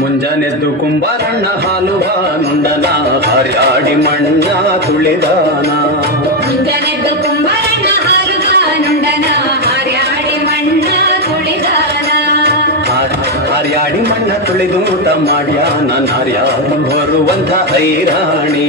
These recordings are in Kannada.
ಮುಂಜಾನೆದ್ದು ಕುಂಬಾರಣ್ಣ ಹಾಲು ಬಾನುಂಡನ ಹರ್ಯಾಡಿ ಮಣ್ಣ ತುಳಿದಾನ. ಮುಂಜಾನೆದ್ದು ಕುಂಬಾರಣ್ಣ ನುಂಡನ ಹರಿಯಾಡಿ ಮಣ್ಣ ತುಳಿದಾನ. ಹರಿಯಾಡಿ ಮಣ್ಣ ತುಳಿದು ಊಟ ಮಾಡ್ಯಾನ ಹರಿಯಾಡಿ ಬರುವಂತ ಐರಾಣಿ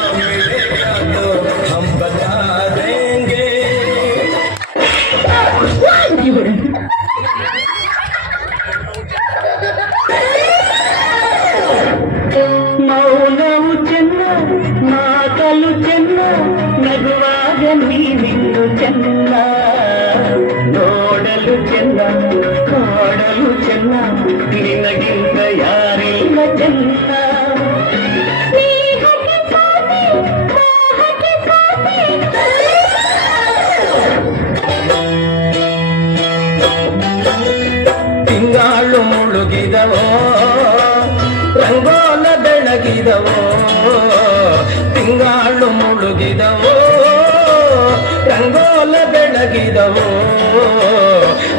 ಬೆಳಗಿದವೋ ತಿಂಗಾಳು ಮುಳುಗಿದವೋ ರಂಗೋಲ ಬೆಳಗಿದವೋ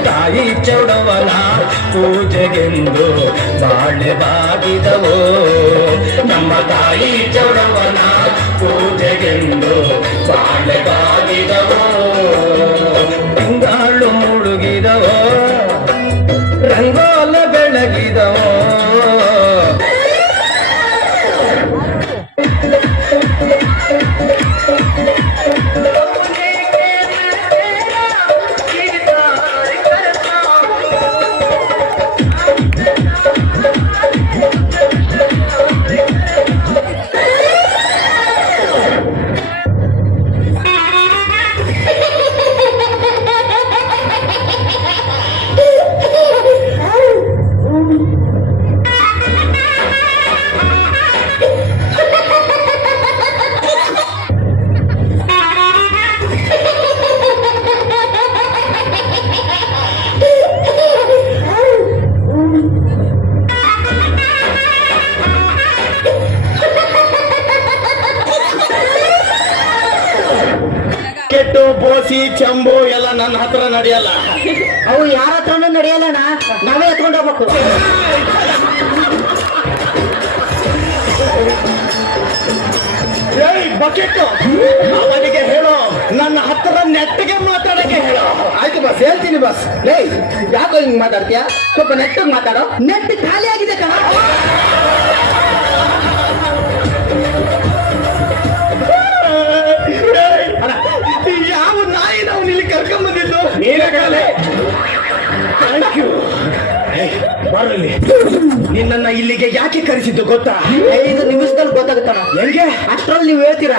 ತಾಯಿ ಚೌಡವನ ಪೂಜೆಗೆಂದು ಬಾಳೆ ಬಾಗಿದವೋ ನಮ್ಮ ತಾಯಿ ಚೌಡವನ ಪೂಜೆಗೆಂದು ಬಾಳೆ ಬಾಗಿದವೋ ಬೋಸಿ ಚಂಬು ಎಲ್ಲ ನನ್ನ ಹತ್ರ ನಡೆಯಲ್ಲ. ಅವು ಯಾರ ಹತ್ರನೂ ನಡೆಯಲ್ಲ ನಾವೇ ಎತ್ಕೊಂಡು ಹೋಗ್ಬೇಕು. ಏಯ್ ಬಕೆಟ್. ಅವನಿಗೆ ಹೇಳೋ ನನ್ನ ಹತ್ರ ನೆಟ್ಟಿಗೆ ಮಾತಾಡಕ್ಕೆ ಹೇಳೋ. ಆಯ್ತು ಬಸ್ ಹೇಳ್ತೀನಿ ಬಸ್. ಏಯ್ ಯಾಕೋ ಹಿಂಗ್ ಮಾತಾಡ್ತೀಯ? ಸ್ವಲ್ಪ ನೆಟ್ಟಿಗೆ ಮಾತಾಡೋ. ನೆಟ್ ಖಾಲಿ ಆಗಿದೆ ಕಣ. ಕರೆಸಿದ್ದು ಗೊತ್ತಾ? ಐದು ನಿಮಿಷದಲ್ಲಿ ಗೊತ್ತಾಗುತ್ತಣ ಹೆಂಗೆ ಅಷ್ಟರಲ್ಲಿ ನೀವು ಹೇಳ್ತೀರಾ?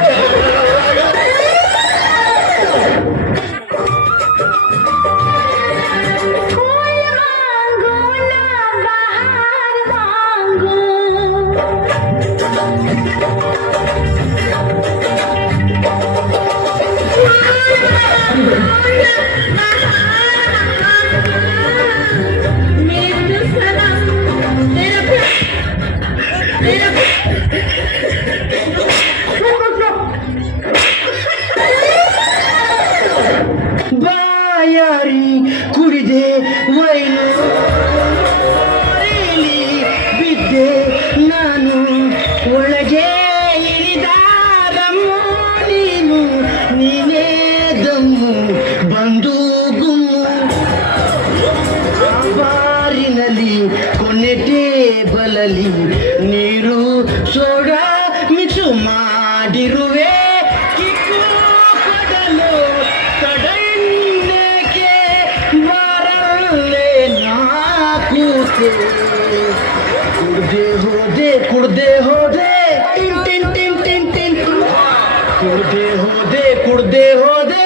ಕುಡ್ದೆ ಹೋದೆ ಕುಡ್ದೆ ಹೋದೆ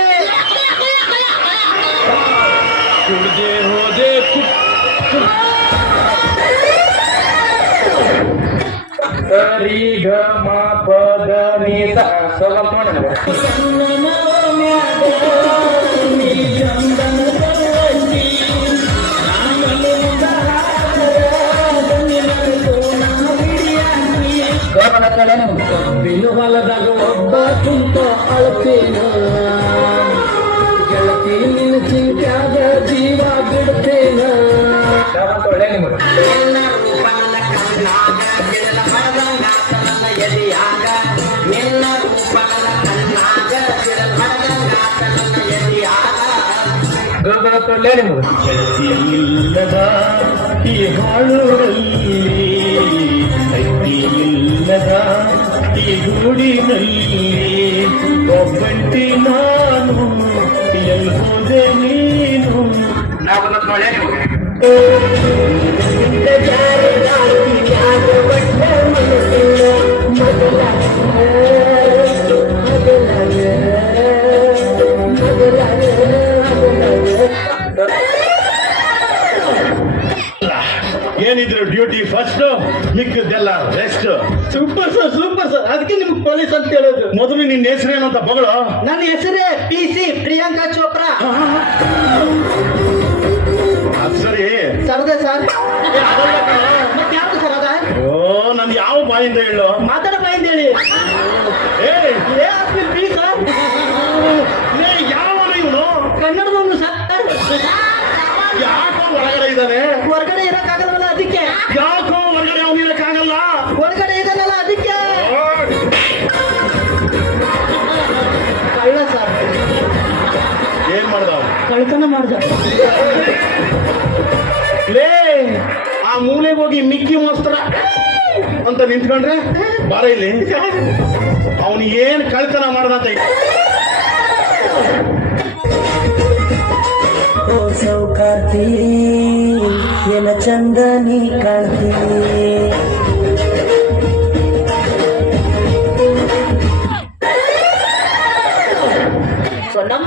ಕುಡ್ದೆ ಹೋದೆ ಸರಿ ಗ ಮ ಪದ ನಿ ಸ ಸ್ವಲ್ಪ ನೋಡಿ ಕಬ್ಬಿನ ಹೊಲದಾಗ ಒಬ್ಬ ಕುಂತ ಅಳತೇನ ಗೆಳತಿ ನಿನ್ನ ಚಿಂತ್ಯಾಗ ಜೀವ ಬಿಡ್ತೇನ ಒಳ್ಳೆ ನಿಮಗೆ ಒಳ್ಳೆ ನಿಮಗೆ ಇಲ್ಲದ ಈ ಹಾಳುಗಳಲ್ಲಿ ಇಲ್ಲದ ಈ ಗೂಡಿನಲ್ಲಿ ಒಬ್ಬಂಟಿ ನಾನು ಎಲ್ಲೋದೆ ನೀನು ಏನಿದ್ರು ಡ್ಯೂಟಿ ಫಸ್ಟ್ ಮಿಕ್ಕದ್ದೆಲ್ಲ ಅದಕ್ಕೆ ನಿಮ್ಗೆ ಪೊಲೀಸ್ ಅಂತ ಹೇಳೋದು. ಮೊದಲು ನಿನ್ನ ಹೆಸರೇನು ಅಂತ ಬಗಳು? ನನ್ನ ಹೆಸರೇ ಪಿ ಸಿ ಪ್ರಿಯಾಂಕಾ ಚೋಪ್ರಾ. ಅದ್ ಸರಿ. ಸರ್ದೆ ಸರ್. ಮತ್ತೆ ಯಾವ್ದು ಸರ್ ಅದ? ಓ ನನ್ ಯಾವ ಬಾಯಿಂದ ಹೇಳು? ಮಾತಾಡ ಬಾಯಿಂದ ಹೇಳಿ. ಏ ಏ ಪಿ ಸರ್. ಲೇ, ಯಾವನ ಇವನು? ಕನ್ನಡದವನು ಸರ್. ಯಾಕೋ ಹೊರಗಡೆ ಇದ್ದಾನೆ? ಹೊರಗಡೆ ಇರಕ್ಕಾಗಲ್ವಲ್ಲ ಅದಕ್ಕೆ? ಯಾಕೋ ಕಳ್ತನ ಲೇ, ಆ ಮೂಲೆಗೆ ಹೋಗಿ ಮಿಕ್ಕಿ ಮೋಸ್ತರ ಅಂತ ನಿಂತ್ಕೊಂಡ್ರೆ ಬಾರ ಇಲ್ಲಿ. ಅವನು ಏನ್ ಕಳ್ತನ ಮಾಡ್ದಂತ ಸೌಕಾರ್ತಿ, ಏನ ಚಂದ ನೀ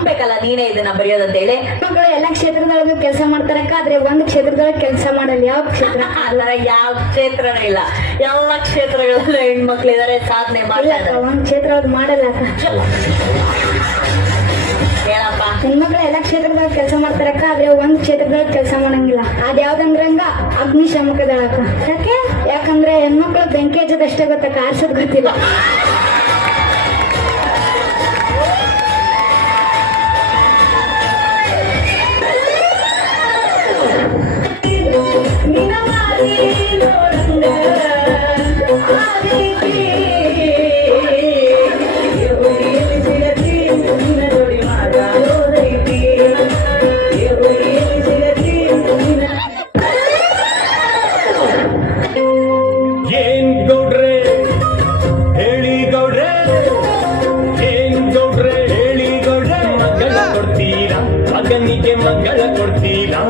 ನಂಬೇಕಲ್ಲ? ನೀನೇ ಇದನ್ನ ಬರೆಯೋದಂತ ಹೇಳಿ ಮಕ್ಕಳು ಎಲ್ಲ ಕ್ಷೇತ್ರದೊಳಗೂ ಕೆಲಸ ಮಾಡ್ತಾರಕ್ಕ ಆದ್ರೆ ಒಂದು ಕ್ಷೇತ್ರದೊಳಗೆ ಕೆಲಸ ಮಾಡಲ್ಲ. ಯಾವ ಕ್ಷೇತ್ರ? ಅಲ್ಲ ಯಾವ ಕ್ಷೇತ್ರನೂ ಇಲ್ಲ. ಎಲ್ಲ ಕ್ಷೇತ್ರಗಳಲ್ಲೂ ಹೆಣ್ಮಕ್ಳಿದಾರೆ ಸಾಧನೆ ಮಾಡಲ್ಲ ಒಂದು ಇದಾರೆ. ಕ್ಷೇತ್ರ ಮಾಡಲ್ಲ ಹೇಳಪ್ಪ. ಹೆಣ್ಮಕ್ಳು ಎಲ್ಲ ಕ್ಷೇತ್ರದಾಗ ಕೆಲಸ ಮಾಡ್ತಾರಕ್ಕ ಆದ್ರೆ ಒಂದ್ ಕ್ಷೇತ್ರದೊಳಗೆ ಕೆಲಸ ಮಾಡಂಗಿಲ್ಲ. ಅದ್ ಯಾವ್ದಂದ್ರಂಗ ಅಗ್ನಿಶಾಮಕದಳ ಅಕ್ಕ. ಯಾಕೆ? ಯಾಕಂದ್ರೆ ಹೆಣ್ಮಕ್ಳು ಬೆಂಕಿ ಹಚ್ಚದಷ್ಟೇ ಅಷ್ಟೇ ಗೊತ್ತಕ್ಕ. ಆರ್ಸೋದ್ ಗೊತ್ತಿಲ್ಲ. ಮಗನಿಗೆ ಮಗಳ ಕೊಡ್ತೀರಾ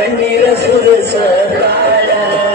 Bendira Sudha Sarvala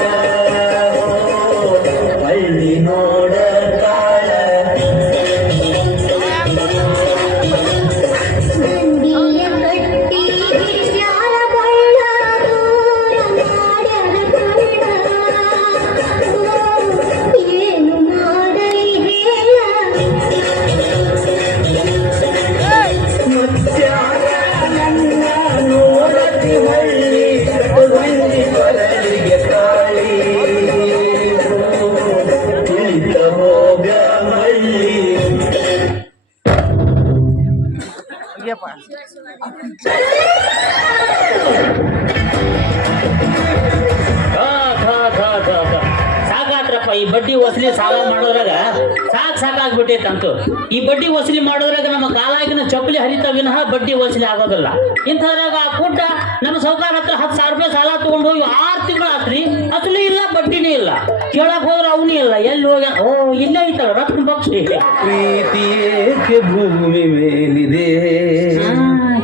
ಸಾಕಾಗ್ಬಿಟ್ಟೈತಂತು ಈ ಬಡ್ಡಿ ವಸೂಲಿ ಮಾಡೋದ್ರಾಗ ನಮ್ಮ ಕಾಲಾಗಿನ ಚಪ್ಪಲಿ ಹರಿತ ವಿನಃ ಬಡ್ಡಿ ವಸೂಲಿ ಆಗೋದಿಲ್ಲ. ಇಂಥದ್ರಾಗ ಆ ಕುಡ್ಡ ನಮ್ಮ ಸೌಕಾರ ಹತ್ರ ಹತ್ತು ಸಾವಿರ ರೂಪಾಯಿ ಸಾಲ ತಗೊಂಡು ಹೋಗಿ ಆರು ತಿಂಗಳು ಆತ್ರಿ ಅಸಲಿ ಇಲ್ಲ ಬಡ್ಡಿನೇ ಇಲ್ಲ. ಕೇಳಕ್ ಹೋದ್ರೆ ಅವನೇ ಇಲ್ಲ. ಎಲ್ಲಿ ಹೋಗ ಓ ಇಲ್ಲೇ ಐತಲ್ಲ ರತ್ನ ಪಕ್ಷಿ. ಪ್ರೀತಿ ಏಕೆ ಭೂಮಿ ಮೇಲಿದೆ?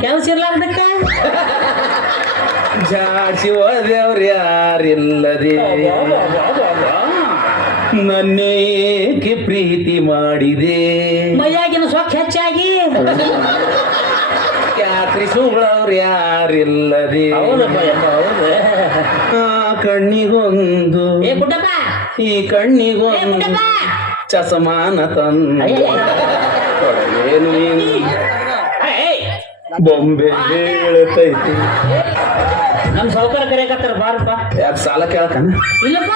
ಕೆಲಸ ಇರ್ಲಾರ್ದಕ್ಕೆ? ಜಾಡ್ಸಿ ಹೋದವ್ರು ಯಾರಿಲ್ಲದೆ? ನನ್ನೇಕೆ ಪ್ರೀತಿ ಮಾಡಿದೆ? ಮೈಯಾಗಿನ ಸೊಕ್ಕ ಹೆಚ್ಚಾಗಿ. ಯಾತ್ರಿಸುಗಳವ್ರು ಯಾರಿಲ್ಲದೆ? ಆ ಕಣ್ಣಿಗೊಂದು ಏ ಪುಟ್ಟಪ್ಪ. ಈ ಏ ಕಣ್ಣಿಗೊಂದು ಪುಟ್ಟಪ್ಪ. ಚಸಮಾನ ತಂದು. ಏನು ಬೊಂಬೆ ಬೀಳ್ತೈತಿ ನಮ್ ಸೌಕರ್ಯ ಕರೆಯಕತ್ತಾರ ಬಾರಪ್ಪ. ಯಾಕೆ ಸಾಲ ಕೇಳಕನ ಇಲ್ಲಪ್ಪ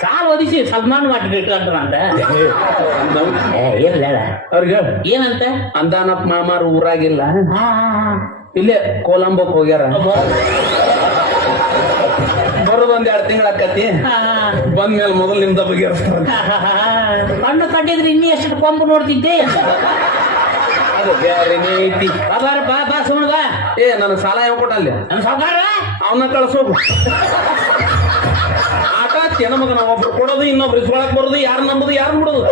ಸಾಲ ಒದಿಸಿ ಸಲ್ಮಾನ್ ಮಾಡಿಬಿಟ್ಟು ಅಂತ. ಅಂತ. ಅವ್ರಿಗೆ ಏನಂತ? ಅಂದಾನಪ್ಪ ಮಾಮಾರ್ ಊರಾಗಿಲ್ಲ. ಇಲ್ಲೇ ಕೋಲಂಬೋಕ್ ಹೋಗ್ಯಾರ. ಬರೋದು ಒಂದ್ ಎರಡ್ ತಿಂಗಳ ಆಕತಿ. ಹಾ, ಬಂದ್ಮೇಲೆ ಮೊದಲು ನಿಮ್ದ ಬಗೆಹರಿಸ್ತಾರ ಹಾ. ಕಣ್ಣು ಕಟ್ಟಿದ್ರೆ ಇನ್ನೂ ಎಷ್ಟು ಕೊಂಬು ನೋಡ್ತಿದ್ದೆ? ಅದು ನೀತಿ ಐತಿ ಬಾ ಬಾ ಸುಮ್ಮನೆ ಬಾ ಏ ನನ್ನ ಸಾಲ ಯಾವ ಕೊಟ್ಟಲ್ಲಿ ಸೌಕಾರ ಕಳ್ಸೋದು ಆಟ ನಮಗ ನಾವ್ ಒಬ್ರು ಕೊಡೋದು ಇನ್ನೊಬ್ರು ಇಸ್ಕೊಳಕ್ ಬರೋದು ಯಾರು ನಂಬುದು ಯಾರು ಬಿಡೋದು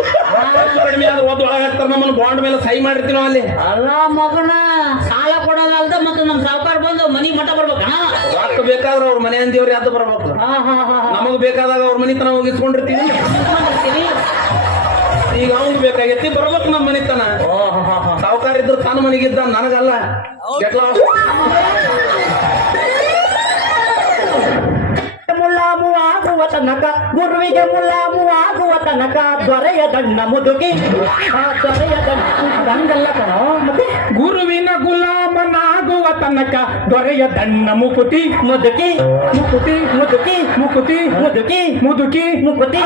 ಕಡಿಮೆ ಆದ್ರೆ ಒದ್ದು ಒಳಗಾಗ್ತಾರ ನಮ್ಮನ್ನ ಬಾಂಡ್ ಮೇಲೆ ಸಹಿ ಮಾಡಿರ್ತೀವಿ ಅಲ್ಲಿ. ಅಲ್ಲ ಮಗನ ಸಾಲ ಕೊಡೋದಲ್ದ ಮತ್ತೆ ನಮ್ಮ ಸಾವುಕಾರ ಬಂದು ಮನಿ ಮಠ ಬರ್ಬೇಕಣ ರೊಕ್ಕ ಬೇಕಾದ್ರೆ ಅವ್ರ ಮನೆ ಅಂದಿವ್ರಿ ಅದು ಬರ್ಬೇಕು? ಹಾ ಹಾ ನಮಗ್ ಬೇಕಾದಾಗ ಅವ್ರ ಮನಿ ತನ ಹೋಗಿ ಇಸ್ಕೊಂಡಿರ್ತೀವಿ ಮಾಡ್ತೀವಿ? ಈಗ ಅವ್ನಿಗೆ ಬೇಕಾಗೈತಿ ಬರ್ಬೇಕು ನಮ್ಮ ಮನಿತನ. ಸಾವುಕಾರ ಇದ್ರು ತಾನು ಮನೆಗಿದ್ದ ನನಗಲ್ಲ. ಮುಲಾಮು ಆಗುವ ತನಕ ಗುರುವಿಗೆ ಮುಲಾಮು ಆಗುವ ತನಕ ದೊರೆಯ ದಂಡ ಮುದುಕಿ. ಆ ದೊರೆಯ ದಂಡ ಕಣೋ ಮತ್ತೆ? ಗುರುವಿನ ಗುಲಾಮನಾಗುವ ತನಕ ದೊರೆಯ ದಂಡ ಮುಕುತಿ. ಮುದುಕಿ ಮುಕುತಿ ಮುದುಕಿ ಮುಕುತಿ ಮುದುಕಿ ಮುದುಕಿ ಮುಕುತಿ.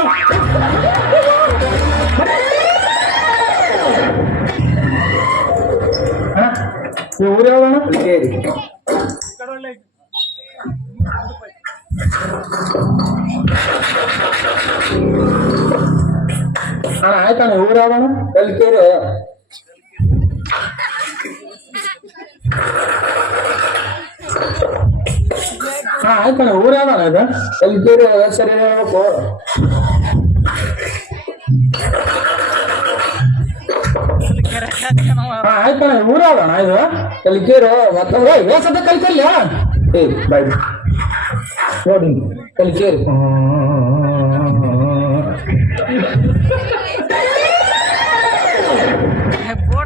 ಊರು ಯಾವಣ ಅಣ್ಣ ಆಯ್ತಣ್ಣ ಊರು ಯಾವಣ ಕಲ್ಕೇರು ಹಾ, ಆಯ್ತಣ್ಣ ಊರು ಯಾವಣ ಇದು ಕಲ್ಕೇರು ಸರಿ, ಹೇಳ್ಬೇಕು. ಆಯ್ತಣ್ಣ ಊರು ಯಾವಣ ಇದು ಕಲ್ಕೇರು ಮತ್ತೆ ಬೇಸದ ಕಲ್ಕಲ್ಯ ಏ ಬಾಯ್ ನೋಡಿ ಕಲ್ಕೇರಿ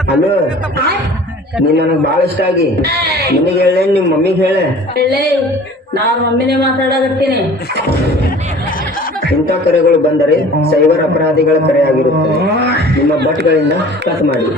ಹಲೋ ನೀನ್ ನನಗ್ ಭಾಳ ಇಷ್ಟ ಆಗಿ ನಿನಗೆ ಹೇಳ ನಿಮ್ ಮಮ್ಮಿಗೆ ಹೇಳೆ ಹೇಳೇ ನಾ ಮಮ್ಮಿನೇ ಮಾತಾಡಕತ್ತೀನಿ ಇಂಥ ಕರೆಗಳು ಬಂದರೆ ಸೈಬರ್ ಅಪರಾಧಿಗಳ ಕರೆ ಆಗಿರುತ್ತೆ ನಿಮ್ಮ ಬಟ್ಗಳಿಂದ ಕಟ್ ಮಾಡಿ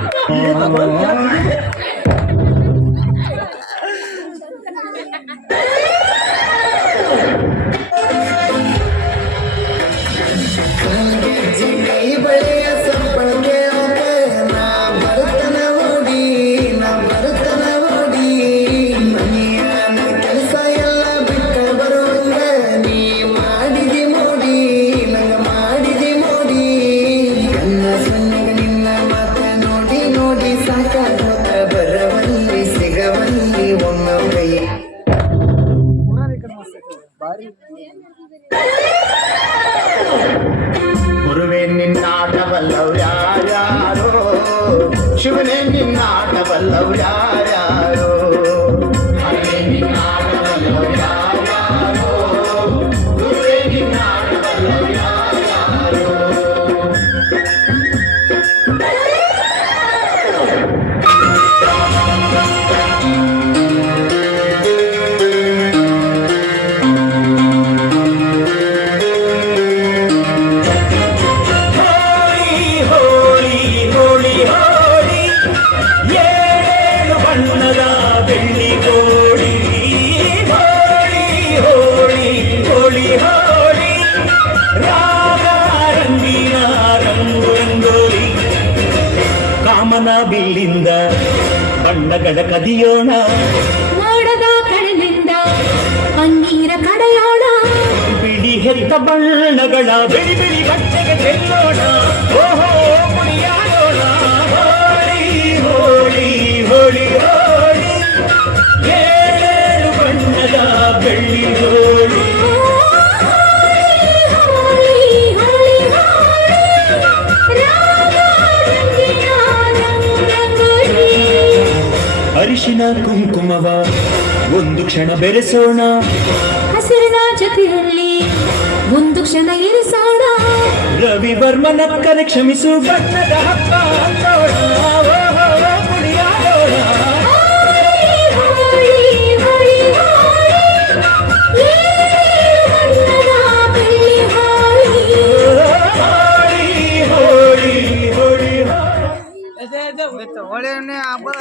ಬಿಲ್ಲಿಂದ ಬಣ್ಣಗಳ ಕದಿಯೋಣ. ಮೋಡದ ಕಡಲಿಂದ ಪನ್ನೀರ ಕಡೆಯೋಣ. ಬಿಡಿ ಹೆತ್ತ ಬಣ್ಣಗಳ ಬಿಳಿ ಬಿಳಿ ಬಟ್ಟೆಗೆ ಚೆಲ್ಲೋಣ. ಓಹೋ ಕುಣಿಯಾಡೋಣ ಹೋಳಿ ಹೋಳಿ ಹೋಳಿ ಹೋಳಿ. ಬಣ್ಣದ ಬೆಳ್ಳಿ ಹೋಳಿ. ಅರಿಶಿನ ಕುಂಕುಮವ. ಒಂದು ಕ್ಷಣ ಬೆರೆಸೋಣ. ಹಸಿರಿನ ಜೊತೆಯಲ್ಲಿ ಒಂದು ಕ್ಷಣ ಇರಿಸೋಣ. ರವಿ ವರ್ಮನಕ್ಕನೆ ಕ್ಷಮಿಸು. ಬಣ್ಣದ ಹೋಳಿ ಹಬ್ಬ.